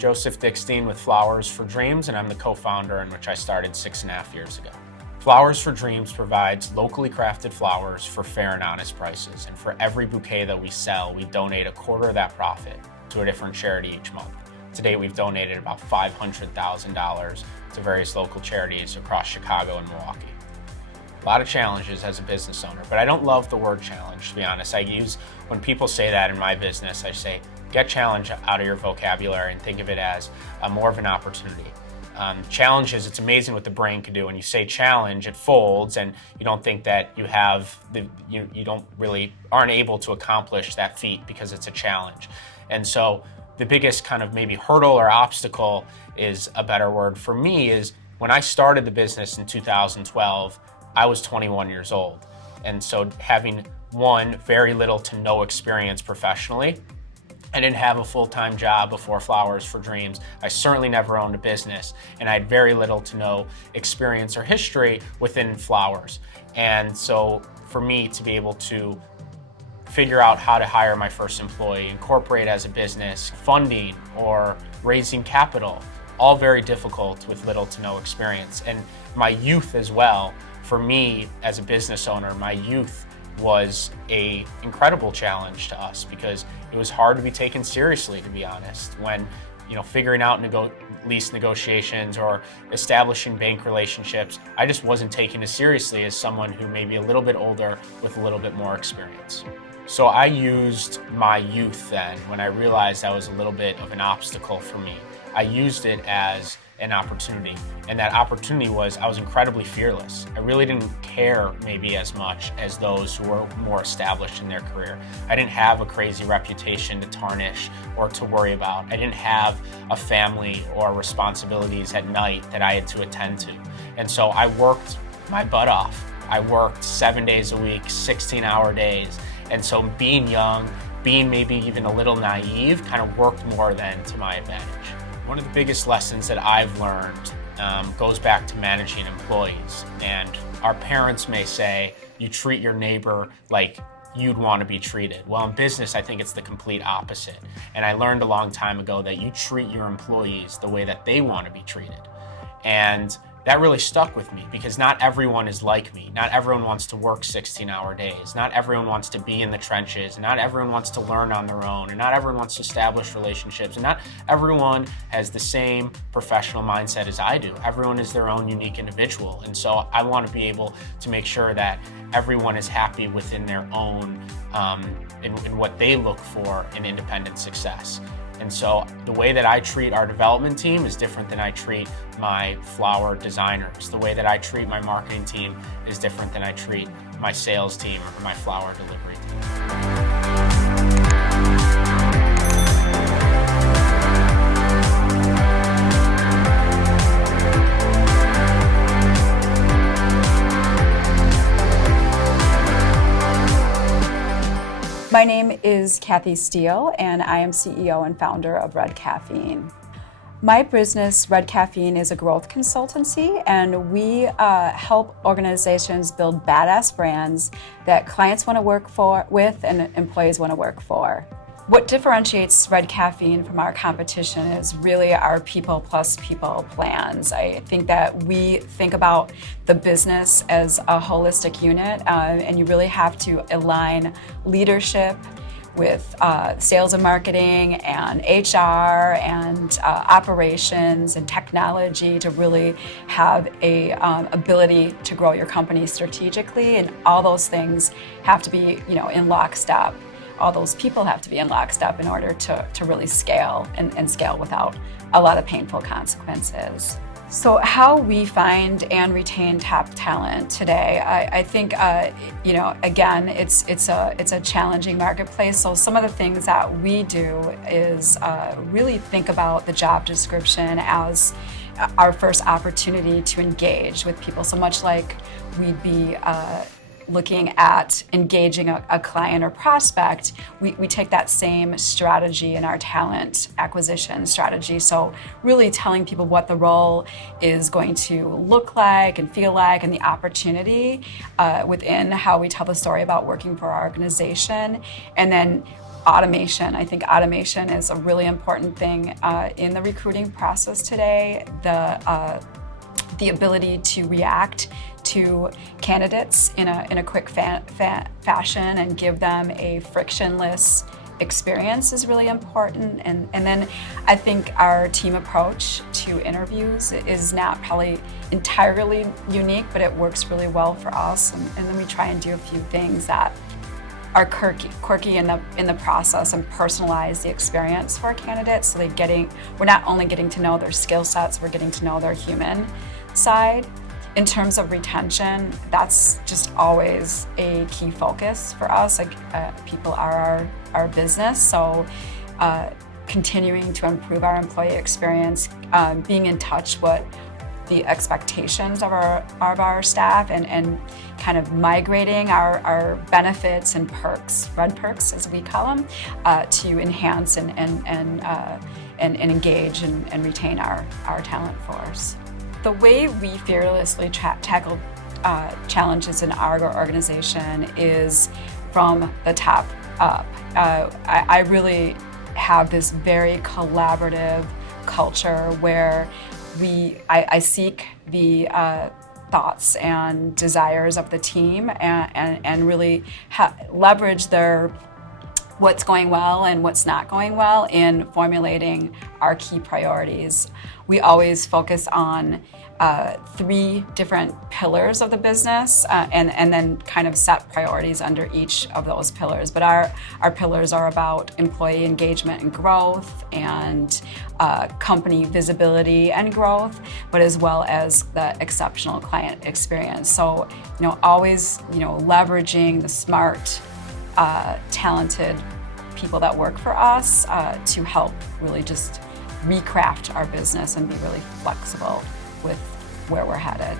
Joseph Dickstein with Flowers for Dreams, and I'm the co-founder, in which I started 6.5 years ago. Flowers for Dreams provides locally crafted flowers for fair and honest prices. And for every bouquet that we sell, we donate a quarter of that profit to a different charity each month. To date, we've donated about $500,000 to various local charities across Chicago and Milwaukee. A lot of challenges as a business owner, but I don't love the word challenge, to be honest. When people say that in my business, I say, get challenge out of your vocabulary and think of it as more of an opportunity. Challenges, it's amazing what the brain can do. When you say challenge, it folds, and you don't think that you have aren't able to accomplish that feat because it's a challenge. And so the biggest kind of maybe hurdle or obstacle is a better word for me is when I started the business in 2012, I was 21 years old. And so having very little to no experience professionally, I didn't have a full-time job before Flowers for Dreams. I certainly never owned a business, and I had very little to no experience or history within flowers. And so for me to be able to figure out how to hire my first employee, incorporate as a business, funding or raising capital, all very difficult with little to no experience. And my youth as well, for me as a business owner, my youth was an incredible challenge to us because it was hard to be taken seriously, to be honest, when figuring out lease negotiations or establishing bank relationships. I just wasn't taken as seriously as someone who may be a little bit older with a little bit more experience. So I used my youth then, when I realized that was a little bit of an obstacle for me. I used it as an opportunity, and that opportunity was I was incredibly fearless. I really didn't care maybe as much as those who were more established in their career. I didn't have a crazy reputation to tarnish or to worry about. I didn't have a family or responsibilities at night that I had to attend to. And so I worked my butt off. I worked 7 days a week, 16-hour days. And so being young, being maybe even a little naive, kind of worked more than to my advantage. One of the biggest lessons that I've learned goes back to managing employees. And our parents may say, you treat your neighbor like you'd want to be treated. Well, in business, I think it's the complete opposite. And I learned a long time ago that you treat your employees the way that they want to be treated. And that really stuck with me because not everyone is like me. Not everyone wants to work 16-hour days. Not everyone wants to be in the trenches. Not everyone wants to learn on their own. And not everyone wants to establish relationships. And not everyone has the same professional mindset as I do. Everyone is their own unique individual. And so I want to be able to make sure that everyone is happy within their own, in what they look for in independent success. And so the way that I treat our development team is different than I treat my flower designers. The way that I treat my marketing team is different than I treat my sales team or my flower delivery team. My name is Kathy Steele, and I am CEO and founder of Red Caffeine. My business, Red Caffeine, is a growth consultancy, and we help organizations build badass brands that clients want to work with and employees want to work for. What differentiates Red Caffeine from our competition is really our people plus people plans. I think that we think about the business as a holistic unit, and you really have to align leadership with sales and marketing and HR and operations and technology to really have a ability to grow your company strategically, and all those things have to be in lockstep. All those people have to be in lockstep in order to really scale and scale without a lot of painful consequences. So how we find and retain top talent today, I think, again, it's a challenging marketplace. So some of the things that we do is really think about the job description as our first opportunity to engage with people. So much like we'd be looking at engaging a client or prospect, we take that same strategy in our talent acquisition strategy. So really telling people what the role is going to look like and feel like, and the opportunity within how we tell the story about working for our organization. And then automation. I think automation is a really important thing in the recruiting process today. The ability to react to candidates in a quick fashion and give them a frictionless experience is really important. And then I think our team approach to interviews is not probably entirely unique, but it works really well for us. And then we try and do a few things that are quirky in the process and personalize the experience for our candidates. So we're not only getting to know their skill sets, we're getting to know their human side. In terms of retention, that's just always a key focus for us. People are our business, so continuing to improve our employee experience, being in touch with the expectations of our staff, and kind of migrating our benefits and perks, red perks as we call them, to enhance and engage and retain our talent force. The way we fearlessly tackle challenges in our organization is from the top up. I really have this very collaborative culture where I seek the thoughts and desires of the team and really leverage what's going well and what's not going well in formulating our key priorities. We always focus on 3 different pillars of the business and then kind of set priorities under each of those pillars. But our pillars are about employee engagement and growth, and company visibility and growth, but as well as the exceptional client experience. So, always, leveraging the smart, talented people that work for us to help really just recraft our business and be really flexible with where we're headed.